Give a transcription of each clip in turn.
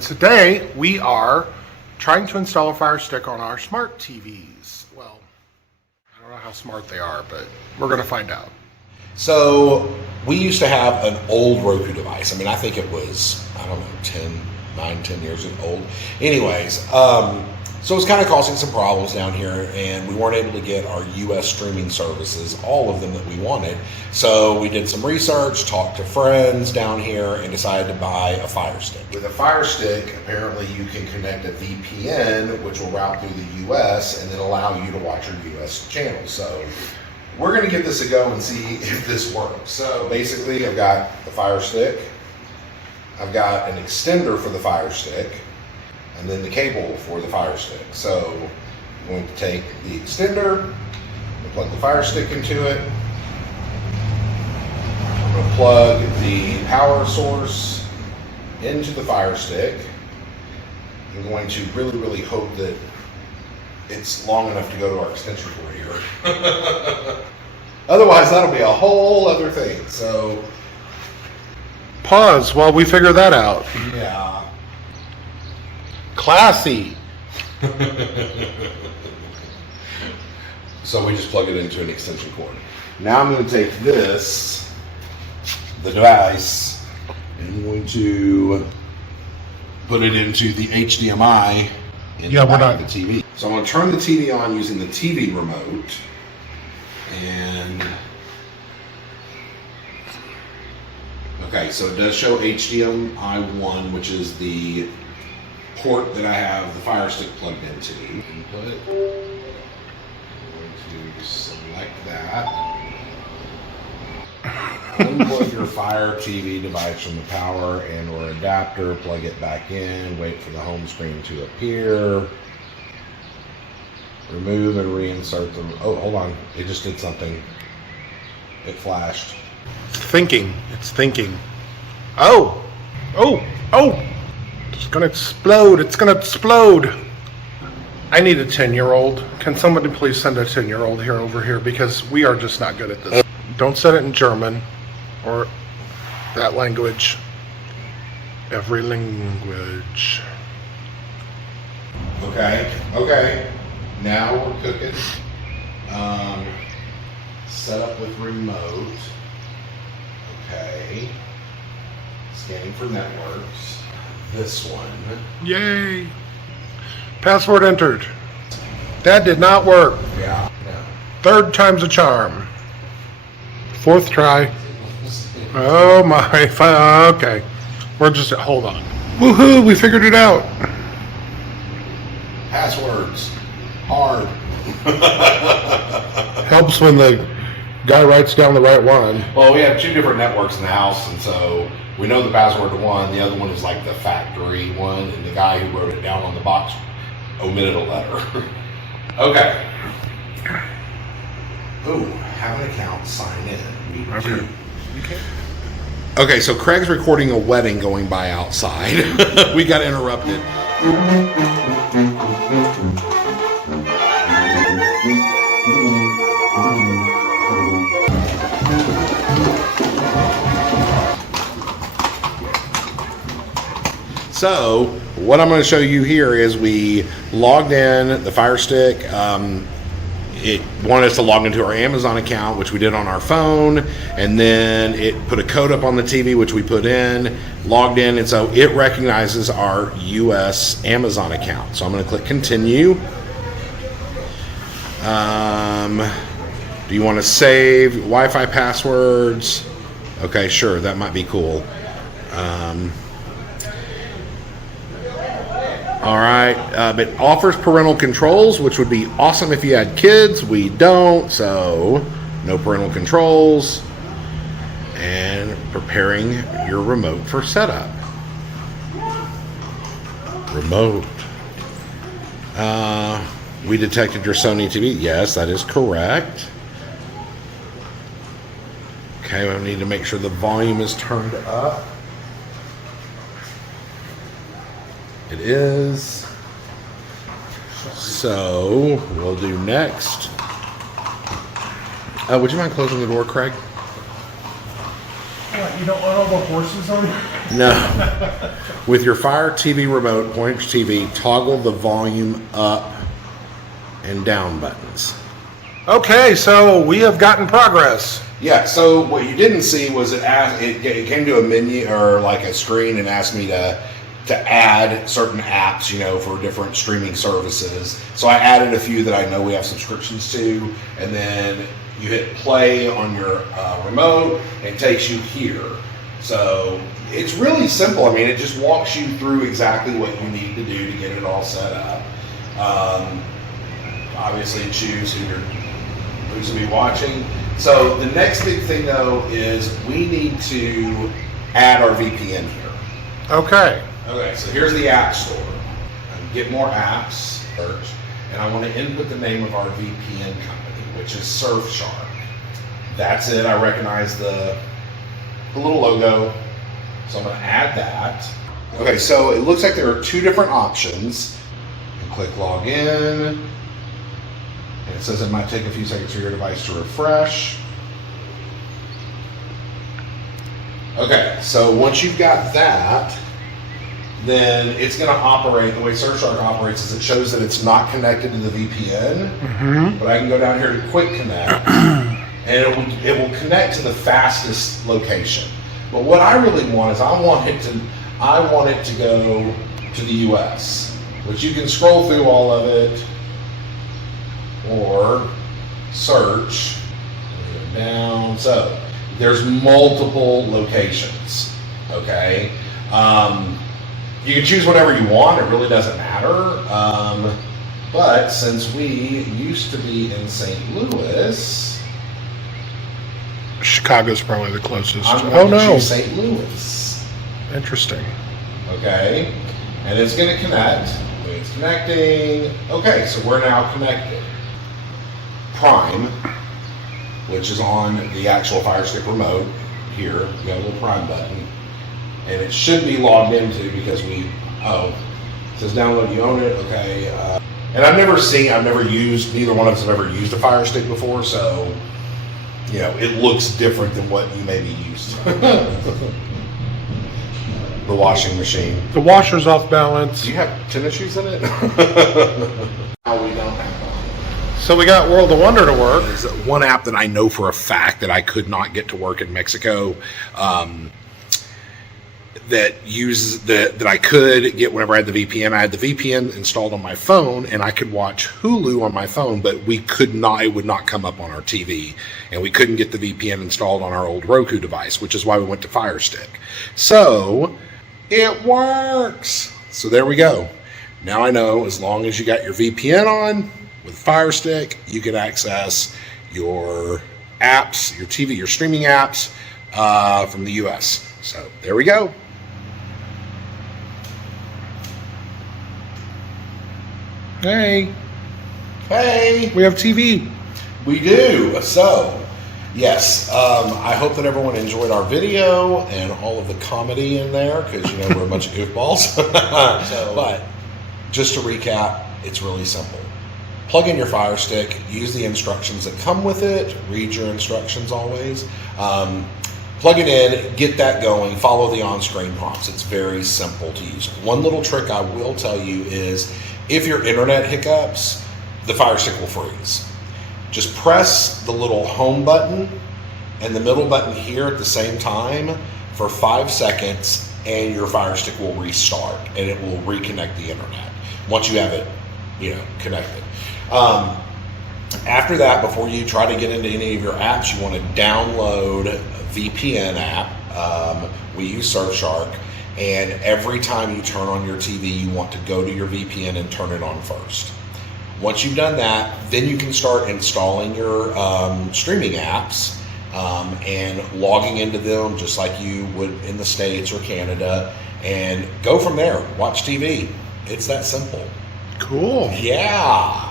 Today we are trying to install a Fire Stick on our smart TVs. Well, I don't know how smart they are, but we're going to find out. So we used to have an old Roku device. I mean, I think it was, I don't know, 9, 10 years old. Anyways, so it was kind of causing some problems down here, and we weren't able to get our US streaming services, all of them that we wanted. So we did some research, talked to friends down here, and decided to buy a Fire Stick. With a Fire Stick, apparently you can connect a VPN, which will route through the US and then allow you to watch your US channels. So we're going to give this a go and see if this works. So basically, I've got the Fire Stick, I've got an extender for the Fire Stick, and then the cable for the Fire Stick. So I'm going to take the extender and plug the Fire Stick into it. I'm going to plug the power source into the Fire Stick. I'm going to really hope that it's long enough to go to our extension cord here. Otherwise, that'll be a whole other thing. So Pause while we figure that out. yeah. Classy. So we just plug it into an extension cord. Now I'm going to take this, the device, and I'm going to put it into the HDMI in the back of the TV. So I'm going to turn the TV on using the TV remote, and okay, so it does show HDMI 1, which is the port that I have the Fire Stick plugged into. Input. I'm going to select that. Unplug your Fire TV device from the power and or adapter, plug it back in, wait for the home screen to appear. Remove and reinsert the, oh, hold on, it just did something. It flashed. It's thinking. It's thinking. Oh! Oh! Oh! It's gonna explode. It's gonna explode. I need a 10-year-old. Can somebody please send a 10-year-old here over here, because we are just not good at this. Don't set it in German or that language. Every language. Okay. Now we're cooking. Set up with remote. Okay. Scanning for networks. This one. Yay! Password entered. That did not work. Yeah. Third time's a charm. Fourth try. Oh my, okay. We're just, hold on. Woohoo, we figured it out. Passwords. Hard. Helps when the guy writes down the right one. Well, we have two different networks in the house, and so we know the password to one. The other one is like the factory one, and the guy who wrote it down on the box omitted a letter. Okay. Ooh, have an account, sign in. Okay. Okay, so Craig's recording a wedding going by outside. We got interrupted. So what I'm going to show you here is we logged in the Fire Stick. It wanted us to log into our Amazon account, which we did on our phone, and then it put a code up on the TV, which we put in, logged in, and so it recognizes our US Amazon account. So I'm going to click continue. Do you want to save Wi-Fi passwords? Okay, sure, that might be cool. All right, it offers parental controls, which would be awesome if you had kids. We don't, so no parental controls. And preparing your remote for setup. Remote. We detected your Sony TV. Yes, that is correct. Okay, we need to make sure the volume is turned up. It is. So, we'll do next. Would you mind closing the door, Craig? What, You don't want all the horses on you? No. With your Fire TV remote, point at your TV, toggle the volume up and down buttons. Okay, so we have gotten progress. Yeah, so what you didn't see was it came to a menu or like a screen and asked me to add certain apps, you know, for different streaming services. So I added a few that I know we have subscriptions to, and then you hit play on your remote and it takes you here. So it's really simple. I mean, it just walks you through exactly what you need to do to get it all set up. Obviously choose who's going to be watching. So the next big thing though is we need to add our VPN here. Okay. Okay, so here's the app store. Get more apps, search, and I want to input the name of our VPN company, which is SURFSHARK. That's it. I recognize the little logo, so I'm going to add that. Okay, so it looks like there are two different options. You click log in, and it says it might take a few seconds for your device to refresh. Okay, so once you've got that, then it's going to operate, the way SURFSHARK operates is it shows that it's not connected to the VPN, but I can go down here to quick connect, and it will connect to the fastest location. But what I really want is I want it to go to the US, which you can scroll through all of it, or search, and go down. So there's multiple locations, okay? You can choose whatever you want, it really doesn't matter. But since we used to be in St. Louis, Chicago's probably the closest. I'm Oh going to no. choose St. Louis. Interesting. Okay, and it's going to connect. It's connecting. Okay, so we're now connected. Prime, which is on the actual Fire Stick remote here, you got a little Prime button. And it should be logged into because it says download, you own it, okay. And I've never used, neither one of us have ever used a Fire Stick before, so, you know, it looks different than what you may be used to. The washing machine. The washer's off balance. Do you have tennis shoes in it? No, we don't have one. So we got World of Wonder to work. There's one app that I know for a fact that I could not get to work in Mexico. That I could get whenever I had the VPN. I had the VPN installed on my phone, and I could watch Hulu on my phone, but we could not. It would not come up on our TV, and we couldn't get the VPN installed on our old Roku device, which is why we went to Fire Stick. So it works. So there we go. Now I know as long as you got your VPN on with Fire Stick, you can access your apps, your TV, your streaming apps from the US. So there we go. Hey, Hey, we have TV. we do. So, yes, I hope that everyone enjoyed our video and all of the comedy in there because, you know, we're a bunch of goofballs. But just to recap, it's really simple. Plug in your Fire Stick, use the instructions that come with it, read your instructions always. Plug it in, get that going, follow the on-screen prompts. It's very simple to use. One little trick I will tell you is if your internet hiccups, the Fire Stick will freeze. Just press the little home button and the middle button here at the same time for 5 seconds and your Fire Stick will restart and it will reconnect the internet once you have it, you know, connected. After that, before you try to get into any of your apps, you want to download a VPN app. We use SURFSHARK, and every time you turn on your TV, you want to go to your VPN and turn it on first. Once you've done that, then you can start installing your streaming apps and logging into them just like you would in the States or Canada, and go from there. Watch TV. It's that simple. Cool. Yeah.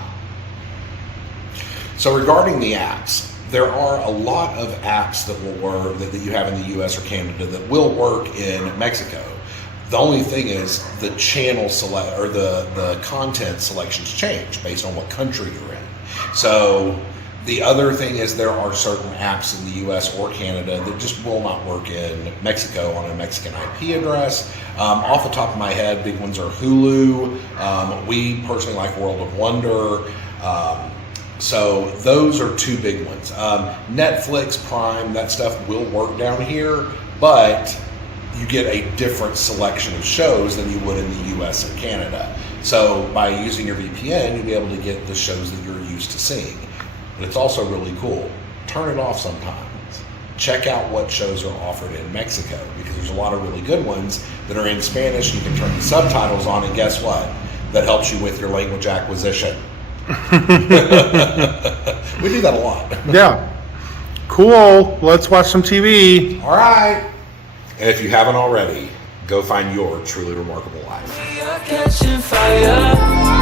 So regarding the apps, there are a lot of apps that will work that you have in the US or Canada that will work in Mexico. The only thing is the channel select or the content selections change based on what country you're in. So The other thing is there are certain apps in the US or Canada that just will not work in Mexico on a Mexican IP address. Off the top of my head, big ones are Hulu. We personally like World of Wonder. So those are two big ones. Netflix, Prime, that stuff will work down here, but you get a different selection of shows than you would in the US or Canada. So by using your VPN, you'll be able to get the shows that you're used to seeing. But it's also really cool. Turn it off sometimes. Check out what shows are offered in Mexico, because there's a lot of really good ones that are in Spanish. You can turn the subtitles on, and guess what? That helps you with your language acquisition. We do that a lot. Yeah. Cool. Let's watch some TV. All right. And if you haven't already, go find your truly remarkable life. We are catching fire.